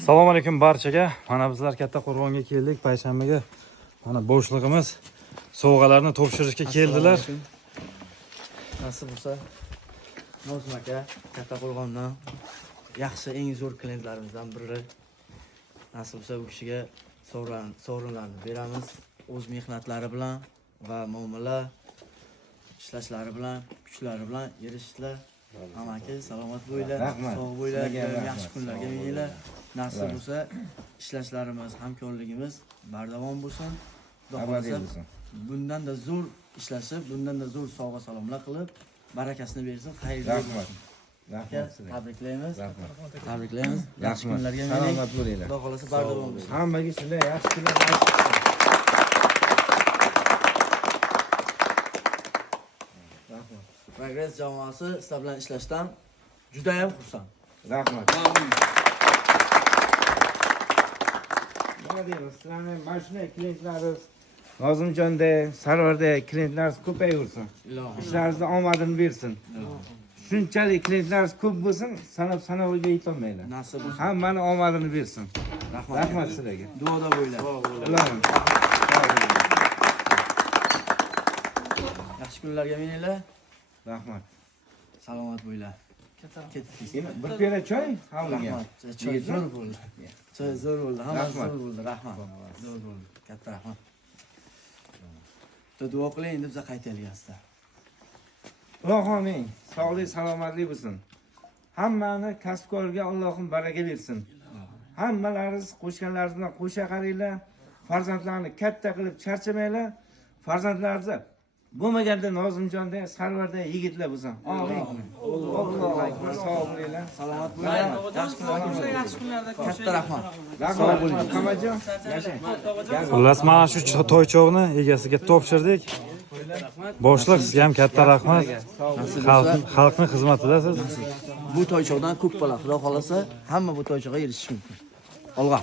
Assalomu alaykum barchaga. Mana bizlar katta Qo'rg'onga keldik. Payshanbaga mana bo'shlig'imiz sovg'alarni topshirishga keldilar. Nasib bo'lsa Nozim aka katta Qo'rg'ondan yaxshi eng zo'r klientlarimizdan biri. Nasib bo'lsa u kishiga sovrinlarni beramiz. O'z mehnatlari bilan va muomala ishlashlari bilan, kuchlari bilan erishishlar. Amaki salomat bo'linglar, sog' bo'linglar, yaxshi kunlarga meninglar. Nasib bo'lsa ishlarimiz, hamkorligimiz bardavom bo'lsin. Bundan da zo'r ishlashib, bundan da zo'r sovg'a salomlar qilib, barakasini bersin, xayrli bo'lsin. Tabriklaymiz. Tabriklaymiz. Yaxshi kunlarga mening. Salomat bo'linglar. Xudo xolasa bardavom bo'lsin. Hammaga shunday yaxshi kunlar. Progress jamoasi sizlar bilan ishlashdan juda ham xursand. Rahmat. Nima deymiz? Sizlarning mana shunday klientlaringiz Nozimjonda, Sarvarda klientlaringiz ko'payversin. Ishlaringizda omadini bersin. Shunchalik klientlaringiz ko'p bo'lsin, sanab yetolmaylar. Nasib bo'lsin. Hammani omadini bersin. Rahmat sizlarga. Duoda bo'linglar. Ilohim. Yaxshi kunlarga meninglar. Rahmat. Salomat bo'linglar. Ketdik. Bir piyola choy hovliga. Choy zo'r bo'ldi. Choy zo'r bo'ldi. Hammasi zo'r bo'ldi. Rahmat. Zo'r bo'ldi. Katta rahmat. Duo qiling, endi biz qaytaylik asta. Ilohim, sog'lik, salomatlik bo'lsin. Hammani kasbkorga Allohim baraka bersin. Hammalaringiz qo'shganlaringiz bilan qo'sha qaranglar. Farzandlarni katta qilib charchamanglar. Farzandlaringiz bo'lmaganda Nozimjonda, Sarvarda yigitlar bo'lsin. Amin. Allohu akbar. Sog' bo'linglar. Salomat bo'linglar. Yaxshi kunlarda katta rahmat. Sog' bo'ling. Qamajon, yashang. Xullas mana shu toychoqni egasiga topshirdik. Boshliq sizga ham katta rahmat. Xalqning xizmatidasiz. Bu toychoqdan ko'p bola, xudo xolasa, hamma bu toychoqqa erishish mumkin. Olg'a.